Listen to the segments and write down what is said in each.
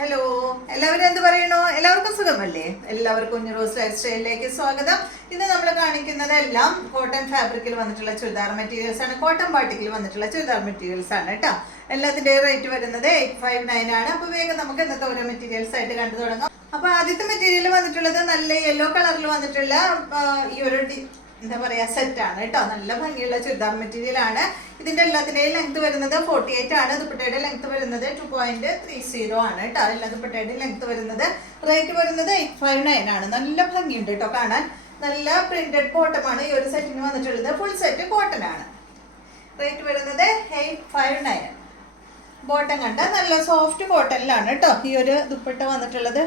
Hello, എല്ലാവരും എന്ത് പറയണോ? എല്ലാവർക്കും സുഖമല്ലേ? എല്ലാവർക്കും കുഞ്ഞുറോസ് ലൈഫ് സ്റ്റൈലിലേക്ക് സ്വാഗതം. ഇന്ന് നമ്മൾ കാണിക്കുന്നതെല്ലാം കോട്ടൺ ഫാബ്രിക്കിൽ വന്നിട്ടുള്ള ചുരിദാർ മെറ്റീരിയൽസ് ആണ്. കോട്ടൺ ബാട്ടിക്കിൽ വന്നിട്ടുള്ള ചുരിദാർ മെറ്റീരിയൽസ് ആണ് കേട്ടോ. എല്ലാത്തിൻ്റെ റേറ്റ് വരുന്നത് 859 ആണ്. അപ്പോൾ വേഗം നമുക്ക് ഇന്നത്തെ ഓരോ മെറ്റീരിയൽസ് ആയിട്ട് കണ്ടു തുടങ്ങാം. അപ്പോൾ ആദ്യത്തെ മെറ്റീരിയൽ വന്നിട്ടുള്ളത് നല്ല യെല്ലോ കളറിൽ വന്നിട്ടുള്ള ഈ ഒരു എന്താ പറയുക സെറ്റാണ് കേട്ടോ. നല്ല ഭംഗിയുള്ള ചുരിദാർ മെറ്റീരിയൽ ആണ്. ഇതിൻ്റെ എല്ലാത്തിൻ്റെയും ലെങ്ത് വരുന്നത് 48 ആണ്. ദുപ്പട്ടയുടെ ലെങ്ത് വരുന്നത് 2.30 ആണ് കേട്ടോ. എല്ലാ ദുപ്പട്ടയുടെ ലെങ്ത് വരുന്നത്. റേറ്റ് വരുന്നത് 859 ആണ്. നല്ല ഭംഗിയുണ്ട് കേട്ടോ കാണാൻ. നല്ല പ്രിന്റഡ് ബോട്ടമാണ് ഈ ഒരു സെറ്റിന് വന്നിട്ടുള്ളത്. ഫുൾ സെറ്റ് കോട്ടൺ ആണ്. റേറ്റ് വരുന്നത് 859. ബോട്ടം കണ്ട നല്ല സോഫ്റ്റ് കോട്ടണിലാണ് കേട്ടോ ഈ ഒരു ദുപ്പട്ട വന്നിട്ടുള്ളത്.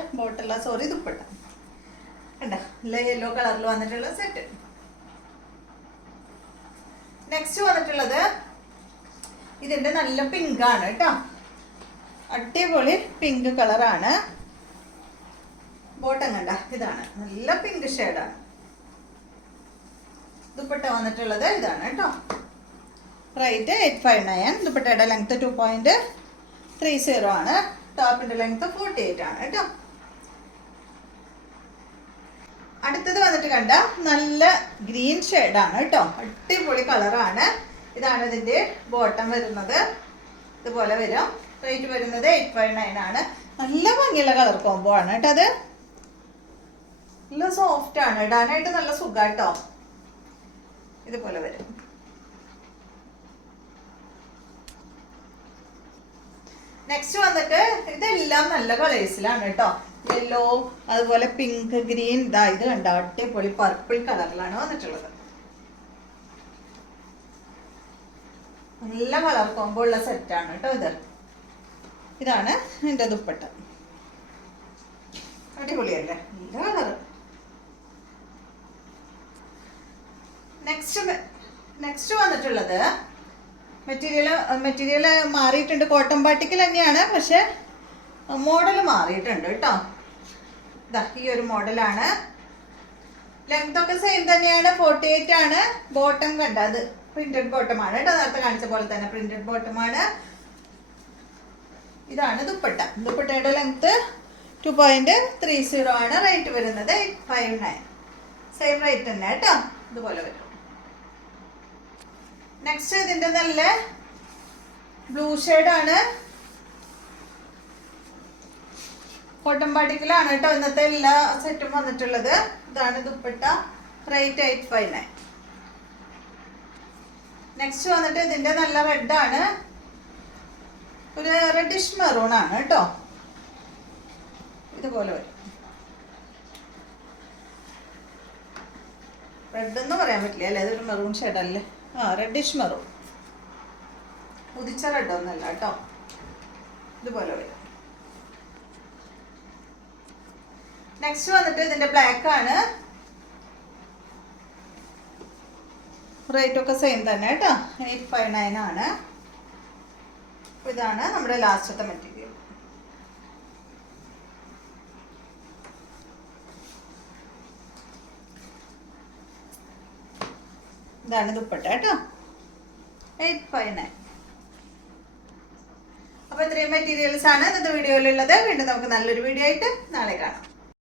ദുപ്പട്ട കണ്ട നല്ല യെല്ലോ കളറിൽ വന്നിട്ടുള്ള സെറ്റ്. നെക്സ്റ്റ് വന്നിട്ടുള്ളത് ഇതിൻ്റെ നല്ല പിങ്ക് ആണ് കേട്ടോ. അടിപൊളി പിങ്ക് കളറാണ്. ബോട്ടം കണ്ട ഇതാണ് നല്ല പിങ്ക് ഷെയ്ഡാണ്. ദുപ്പട്ട വന്നിട്ടുള്ളത് ഇതാണ് കേട്ടോ. റേറ്റ് 859. ദുപ്പട്ടയുടെ ലെങ്ത് 2.30 ആണ്. ടോപ്പിൻ്റെ ലെങ്ത് 48 ആണ് കേട്ടോ. അടുത്തത് വന്നിട്ട് കണ്ട നല്ല ഗ്രീൻ ഷെയ്ഡാണ് കേട്ടോ. അടിപൊളി കളറാണ്. ഇതാണ് ഇതിൻ്റെ ബോട്ടം വരുന്നത്. ഇതുപോലെ വരും. റേറ്റ് വരുന്നത് 859 ആണ്. നല്ല ഭംഗിയുള്ള കളർ കോംബോ ആണ് കേട്ടോ. അത് നല്ല സോഫ്റ്റ് ആണ്, ഇടാനായിട്ട് നല്ല സുഖാട്ടോ. ഇതുപോലെ വരും. നെക്സ്റ്റ് വന്നിട്ട് ഇതെല്ലാം നല്ല കളേഴ്സിലാണ് കേട്ടോ. യെല്ലോ, അതുപോലെ പിങ്ക്, ഗ്രീൻ, ഇത് കണ്ട അടിപൊളി പർപ്പിൾ കളറിലാണ് വന്നിട്ടുള്ളത്. നല്ല കളർ കോംബോ ഉള്ള സെറ്റാണ് കേട്ടോ. ഇതാണ് എൻ്റെ ദുപ്പട്ട. അടിപൊളിയല്ലേ? നല്ല കളറ്. നെക്സ്റ്റ് വന്നിട്ടുള്ളത് മെറ്റീരിയൽ മാറിയിട്ടുണ്ട്. കോട്ടൺ ബാട്ടിക്കിൽ തന്നെയാണ്, പക്ഷെ മോഡൽ മാറിയിട്ടുണ്ട് കേട്ടോ. ഈ ഒരു മോഡലാണ്. ലെങ്ത് ഒക്കെ സെയിം തന്നെയാണ്. 48 ആണ്. ബോട്ടം കണ്ട അത് പ്രിന്റഡ് ബോട്ടമാണ് കേട്ടോ. നേരത്തെ കാണിച്ച പോലെ തന്നെ പ്രിന്റഡ് ബോട്ടമാണ്. ഇതാണ് ദുപ്പട്ട. ദുപ്പട്ടയുടെ ലെങ്ത് 2.30 ആണ്. റേറ്റ് വരുന്നത് 859. സെയിം റേറ്റ് തന്നെ കേട്ടോ. ഇതുപോലെ വരും. നെക്സ്റ്റ് ഇതിൻ്റെ നല്ല ബ്ലൂ ഷെയ്ഡാണ്. കോട്ടൺ ബാട്ടിക്കിലാണ് കേട്ടോ ഇന്നത്തെ എല്ലാ സെറ്റും വന്നിട്ടുള്ളത്. ഇതാണ് ദുപ്പട്ട. റേറ്റ് 859. നെക്സ്റ്റ് വന്നിട്ട് ഇതിൻ്റെ നല്ല റെഡാണ്. ഒരു റെഡിഷ് മെറൂൺ ആണ് കേട്ടോ. ഇതുപോലെ വരും. റെഡ് എന്ന് പറയാൻ പറ്റില്ല അല്ലേ, ഇതൊരു മെറൂൺ ഷെയ്ഡല്ലേ. Reddish maroon. ഉദിച്ച റെഡ് ഒന്നല്ല കേട്ടോ. ഇതുപോലെ വരും. നെക്സ്റ്റ് വന്നിട്ട് ഇതിന്റെ ബ്ലാക്ക് ആണ്. റേറ്റ് ഒക്കെ സെയിം തന്നെ കേട്ടോ. 859 ആണ്. ഇതാണ് നമ്മുടെ ലാസ്റ്റത്തെ മെറ്റീരിയൽ. ഇതാണ് ദുപ്പട്ട കേട്ടോ. 859. അപ്പോൾ ഇത്രയും മെറ്റീരിയൽസ് ആണ് ഇന്നത്തെ വീഡിയോയിലുള്ളത്. വീണ്ടും നമുക്ക് നല്ലൊരു വീഡിയോ ആയിട്ട് നാളെ കാണാം.